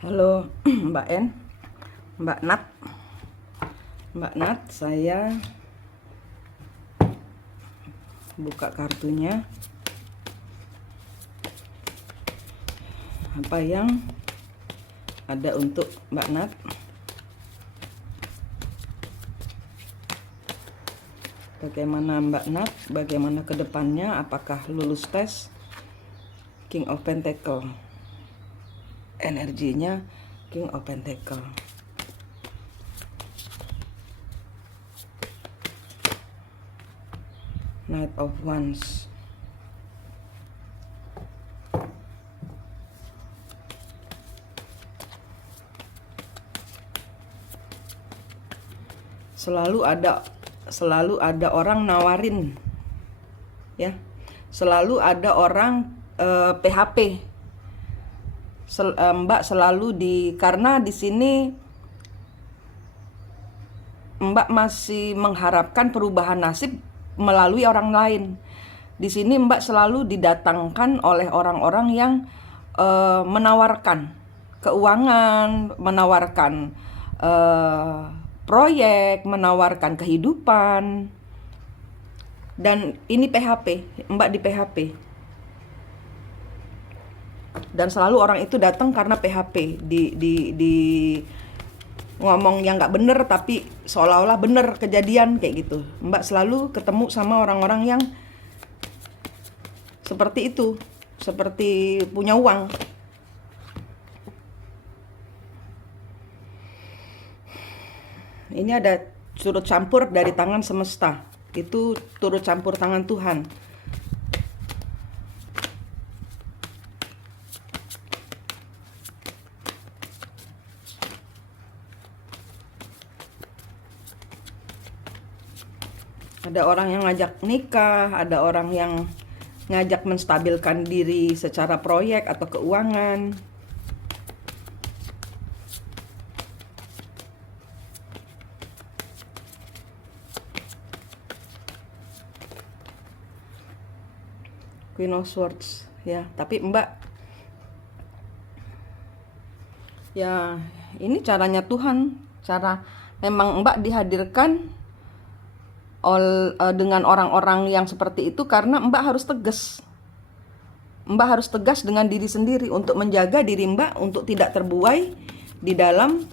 Halo Mbak En, Mbak Nat. Mbak Nat, saya buka kartunya. Apa yang ada untuk Mbak Nat? Bagaimana Mbak Nat? Bagaimana ke depannya? Apakah lulus tes? King of Pentacle. Energinya King of Pentacle. Knight of Wands. Selalu ada orang nawarin, ya. Selalu ada orang PHP. Mbak selalu karena di sini Mbak masih mengharapkan perubahan nasib melalui orang lain. Di sini Mbak selalu didatangkan oleh orang-orang yang menawarkan keuangan, menawarkan proyek, menawarkan kehidupan. Dan ini PHP, Mbak di PHP. Dan selalu orang itu datang karena PHP, di ngomong yang nggak bener tapi seolah-olah bener kejadian kayak gitu. Mbak selalu ketemu sama orang-orang yang seperti itu, seperti punya uang. Ini ada turut campur dari tangan semesta, itu turut campur tangan Tuhan. Ada orang yang ngajak nikah, ada orang yang ngajak menstabilkan diri secara proyek atau keuangan. Queen of Swords, ya. Tapi Mbak, ya ini caranya Tuhan. Memang Mbak dihadirkan dengan orang-orang yang seperti itu karena Mbak harus tegas. Mbak harus tegas dengan diri sendiri untuk menjaga diri Mbak untuk tidak terbuai di dalam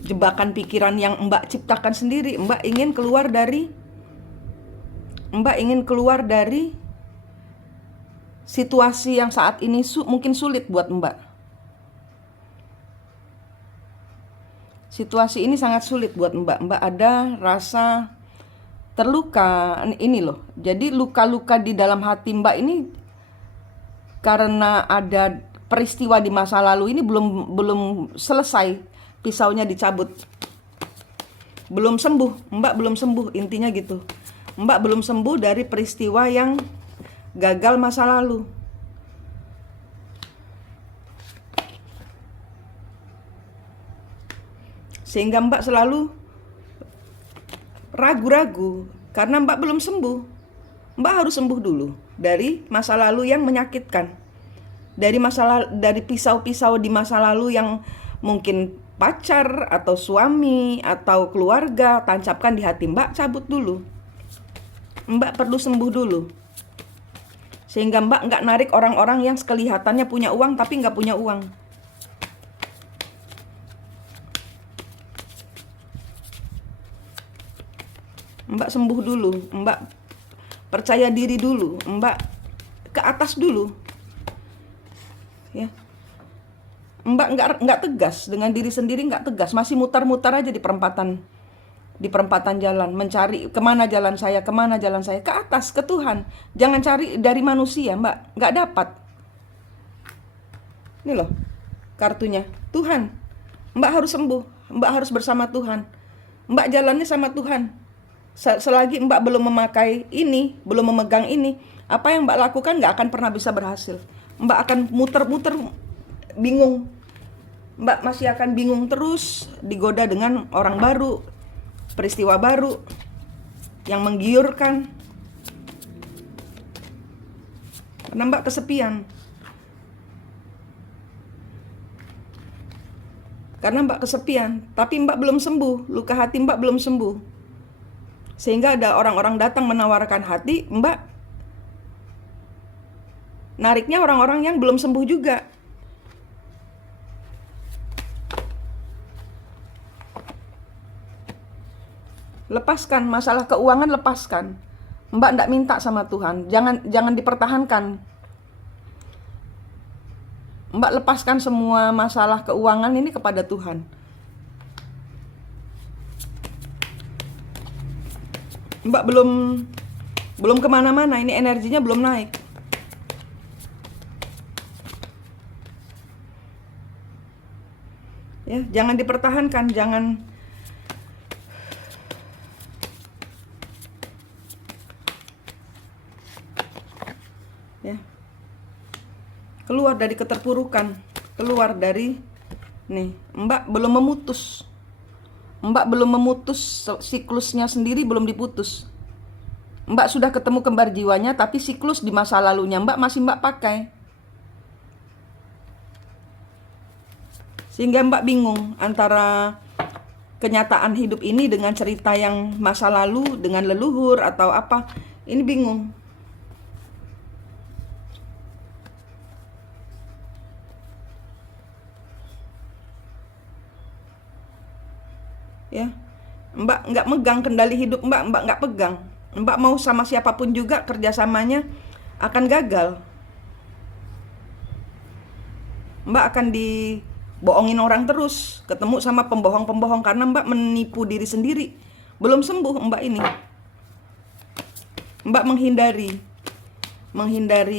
jebakan pikiran yang Mbak ciptakan sendiri. Mbak ingin keluar dari situasi yang saat ini mungkin sulit buat Mbak. Situasi ini sangat sulit buat Mbak. Mbak ada rasa terluka ini loh. Jadi luka-luka di dalam hati Mbak ini karena ada peristiwa di masa lalu ini belum selesai, pisaunya dicabut. Belum sembuh, Mbak belum sembuh, intinya gitu. Mbak belum sembuh dari peristiwa yang gagal masa lalu. Sehingga Mbak selalu ragu-ragu karena Mbak belum sembuh. Mbak harus sembuh dulu dari masa lalu yang menyakitkan. Dari pisau-pisau di masa lalu yang mungkin pacar atau suami atau keluarga tancapkan di hati Mbak, cabut dulu. Mbak perlu sembuh dulu. Sehingga Mbak nggak narik orang-orang yang kelihatannya punya uang tapi nggak punya uang. Mbak sembuh dulu, Mbak percaya diri dulu, Mbak ke atas dulu, ya. Mbak nggak tegas dengan diri sendiri, nggak tegas, masih mutar-mutar aja di perempatan jalan, mencari kemana jalan saya, ke atas, ke Tuhan. Jangan cari dari manusia, Mbak, nggak dapat. Ini loh kartunya, Tuhan. Mbak harus sembuh, Mbak harus bersama Tuhan. Mbak jalannya sama Tuhan. Selagi Mbak belum memakai ini, belum memegang ini, apa yang Mbak lakukan nggak akan pernah bisa berhasil. Mbak akan muter-muter bingung. Mbak masih akan bingung terus, digoda dengan orang baru, peristiwa baru yang menggiurkan. Karena Mbak kesepian. Karena Mbak kesepian, tapi Mbak belum sembuh, luka hati Mbak belum sembuh. Sehingga ada orang-orang datang menawarkan hati, Mbak nariknya orang-orang yang belum sembuh juga. Lepaskan masalah keuangan, lepaskan. Mbak ndak minta sama Tuhan, jangan dipertahankan. Mbak lepaskan semua masalah keuangan ini kepada Tuhan. Mbak belum kemana-mana, ini energinya belum naik. Ya, jangan dipertahankan, jangan. Ya. Keluar dari keterpurukan, keluar dari nih, Mbak belum memutus. Mbak belum memutus, siklusnya sendiri belum diputus. Mbak sudah ketemu kembar jiwanya, tapi siklus di masa lalunya Mbak masih Mbak pakai. Sehingga Mbak bingung antara kenyataan hidup ini dengan cerita yang masa lalu, dengan leluhur atau apa. Ini bingung. Ya, Mbak nggak megang kendali hidup Mbak nggak pegang. Mbak mau sama siapapun juga kerjasamanya akan gagal. Mbak akan dibohongin orang terus, ketemu sama pembohong-pembohong karena Mbak menipu diri sendiri. Belum sembuh Mbak ini. Mbak menghindari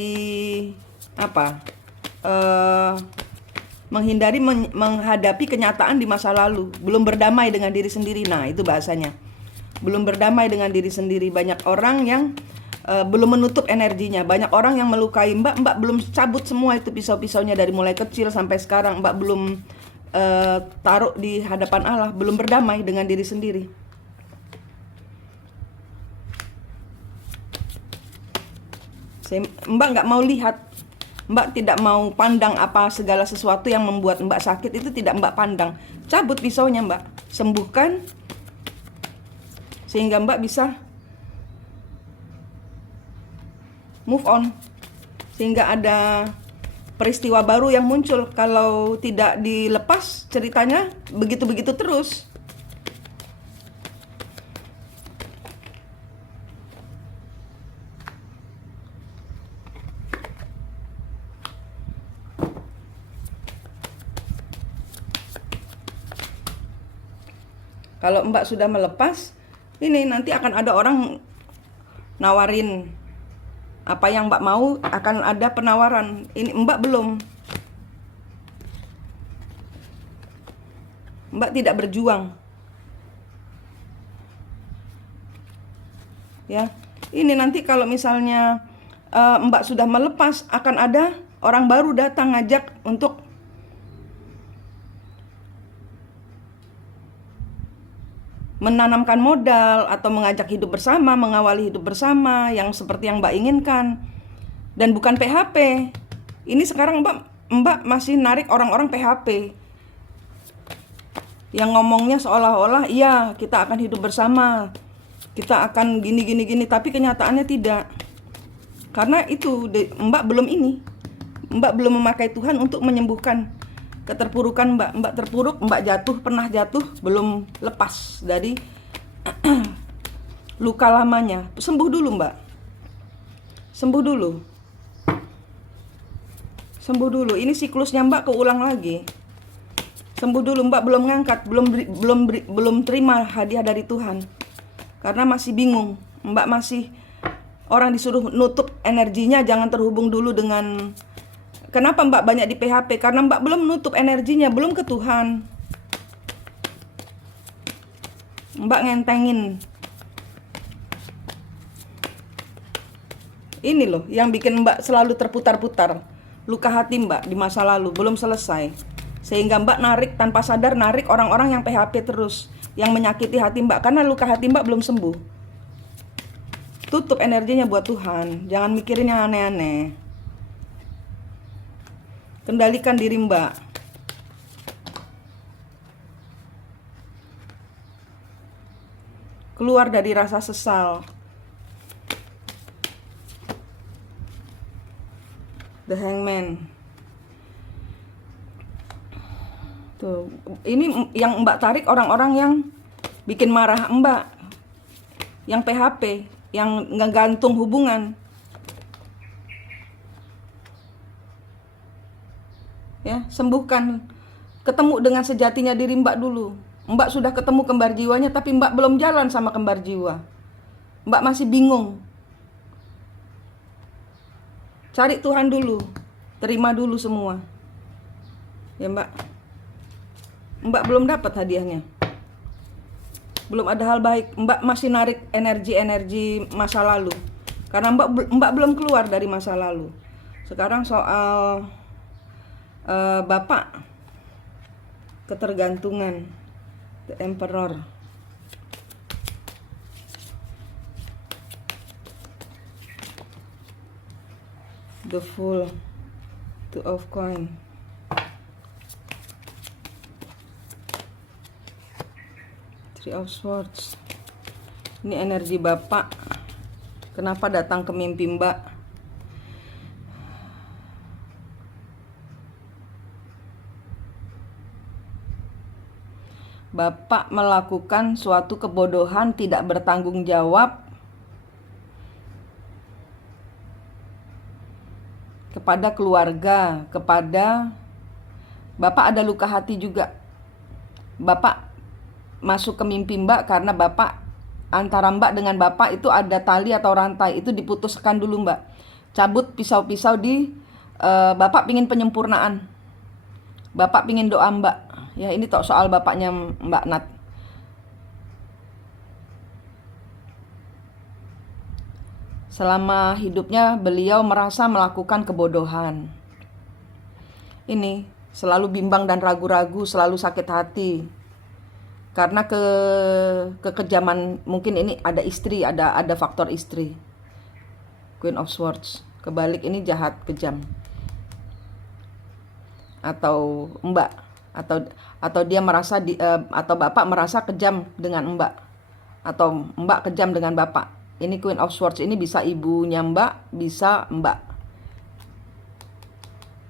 apa? Menghindari menghadapi kenyataan di masa lalu, belum berdamai dengan diri sendiri. Nah, itu bahasanya. Belum berdamai dengan diri sendiri. Banyak orang yang belum menutup energinya. Banyak orang yang melukai Mbak belum cabut semua itu pisau-pisaunya dari mulai kecil sampai sekarang. Mbak belum taruh di hadapan Allah, belum berdamai dengan diri sendiri. Mbak nggak mau lihat. Mbak tidak mau pandang apa segala sesuatu yang membuat Mbak sakit, itu tidak Mbak pandang. Cabut pisaunya Mbak, sembuhkan sehingga Mbak bisa move on. Sehingga ada peristiwa baru yang muncul. Kalau tidak dilepas ceritanya begitu-begitu terus. Kalau Mbak sudah melepas, ini nanti akan ada orang nawarin apa yang Mbak mau, akan ada penawaran. Ini Mbak belum. Mbak tidak berjuang. Ya. Ini nanti kalau misalnya Mbak sudah melepas, akan ada orang baru datang ngajak untuk menanamkan modal atau mengajak hidup bersama, mengawali hidup bersama yang seperti yang Mbak inginkan. Dan bukan PHP. Ini sekarang Mbak masih narik orang-orang PHP. Yang ngomongnya seolah-olah iya kita akan hidup bersama, kita akan gini, tapi kenyataannya tidak. Karena itu Mbak belum ini. Mbak belum memakai Tuhan untuk menyembuhkan keterpurukan Mbak. Mbak terpuruk, Mbak jatuh, pernah jatuh, belum lepas dari luka lamanya. Sembuh dulu Mbak. Sembuh dulu. Sembuh dulu. Ini siklusnya Mbak keulang lagi. Sembuh dulu Mbak, belum ngangkat, belum terima hadiah dari Tuhan. Karena masih bingung. Mbak masih, orang disuruh nutup energinya, jangan terhubung dulu dengan. Kenapa Mbak banyak di PHP? Karena Mbak belum menutup energinya, belum ke Tuhan. Mbak ngentengin. Ini loh yang bikin Mbak selalu terputar-putar. Luka hati Mbak di masa lalu belum selesai. Sehingga Mbak narik tanpa sadar, narik orang-orang yang PHP terus, yang menyakiti hati Mbak karena luka hati Mbak belum sembuh. Tutup energinya buat Tuhan, jangan mikirin yang aneh-aneh. Kendalikan diri Mbak. keluar dari rasa sesal. The Hangman. Tuh, ini yang Mbak tarik orang-orang yang bikin marah Mbak, yang PHP, yang ngegantung hubungan. Ya, sembuhkan. Ketemu dengan sejatinya diri Mbak dulu. Mbak sudah ketemu kembar jiwanya, tapi Mbak belum jalan sama kembar jiwa. Mbak masih bingung. Cari Tuhan dulu, terima dulu semua. Ya Mbak. Mbak belum dapat hadiahnya. Belum ada hal baik. Mbak masih narik energi-energi masa lalu. Karena Mbak belum keluar dari masa lalu. Sekarang soal Bapak, ketergantungan, The Emperor. The Fool, Two of Coin. Three of Swords. Ini energi Bapak. Kenapa datang ke mimpi Mbak? Bapak melakukan suatu kebodohan, tidak bertanggung jawab kepada keluarga, kepada Bapak ada luka hati juga. Bapak masuk ke mimpi Mbak karena Bapak, antara Mbak dengan Bapak itu ada tali atau rantai, itu diputuskan dulu Mbak. Cabut pisau-pisau di Bapak pingin penyempurnaan. Bapak pingin doa Mbak. Ya ini soal bapaknya Mbak Nat. Selama hidupnya beliau merasa melakukan kebodohan. Ini selalu bimbang dan ragu-ragu, selalu sakit hati. Karena kekejaman, mungkin ini ada istri, ada faktor istri. Queen of Swords. Kebalik ini jahat, kejam. Atau Mbak, atau dia merasa atau Bapak merasa kejam dengan Mbak. Atau Mbak kejam dengan Bapak. Ini Queen of Swords ini bisa ibunya Mbak, bisa Mbak.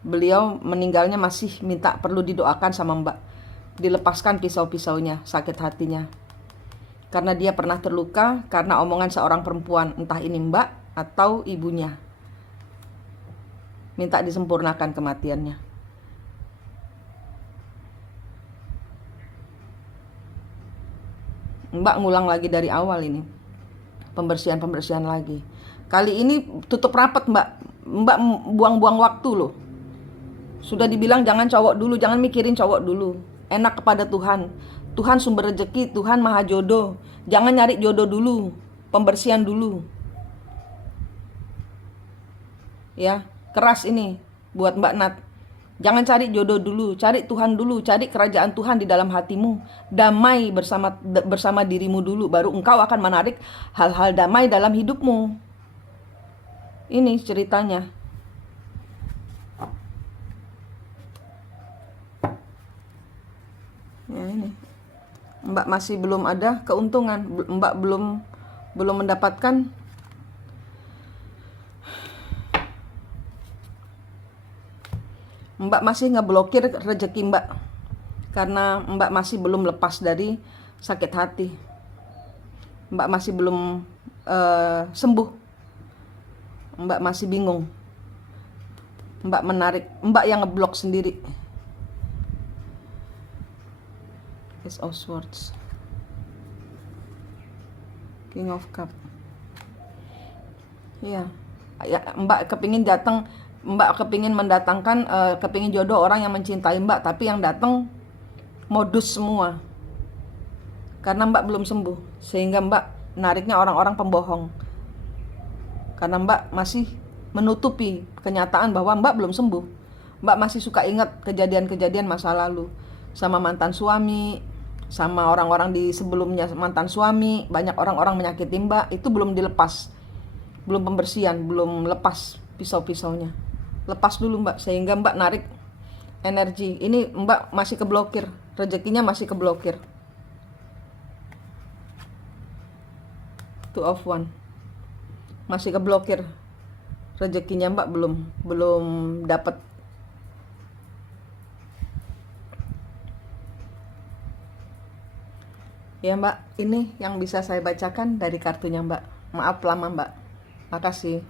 Beliau meninggalnya masih minta perlu didoakan sama Mbak. Dilepaskan pisau-pisaunya, sakit hatinya. Karena dia pernah terluka karena omongan seorang perempuan, entah ini Mbak atau ibunya. Minta disempurnakan kematiannya. Mbak ngulang lagi dari awal ini. Pembersihan lagi. Kali ini tutup rapat Mbak. Mbak buang-buang waktu loh. Sudah dibilang jangan cowok dulu, jangan mikirin cowok dulu. Enak kepada Tuhan. Tuhan sumber rezeki, Tuhan maha jodoh. Jangan nyari jodoh dulu, pembersihan dulu. Ya, keras ini buat Mbak Nat. Jangan cari jodoh dulu, cari Tuhan dulu, cari kerajaan Tuhan di dalam hatimu. Damai bersama dirimu dulu, baru engkau akan menarik hal-hal damai dalam hidupmu. Ini ceritanya. Ya ini. Mbak masih belum ada keuntungan, Mbak belum mendapatkan Mbak masih ngeblokir rezeki Mbak. Karena Mbak masih belum lepas dari sakit hati. Mbak masih belum sembuh. Mbak masih bingung. Mbak menarik, Mbak yang ngeblok sendiri. Ace of Swords. King of Cup. Iya. Ya, Mbak kepingin mendatangkan, kepingin jodoh orang yang mencintai Mbak, tapi yang datang modus semua. Karena Mbak belum sembuh, sehingga Mbak nariknya orang-orang pembohong. Karena Mbak masih menutupi kenyataan bahwa Mbak belum sembuh. Mbak masih suka ingat kejadian-kejadian masa lalu. Sama mantan suami, sama orang-orang di sebelumnya mantan suami. Banyak orang-orang menyakiti Mbak, itu belum dilepas. Belum pembersihan, belum lepas pisau-pisaunya. Lepas dulu Mbak, sehingga Mbak narik energi. Ini Mbak masih keblokir, rezekinya masih keblokir. Two of One. Masih keblokir. Rezekinya Mbak belum dapat. Ya Mbak, ini yang bisa saya bacakan dari kartunya Mbak. Maaf lama Mbak. Makasih.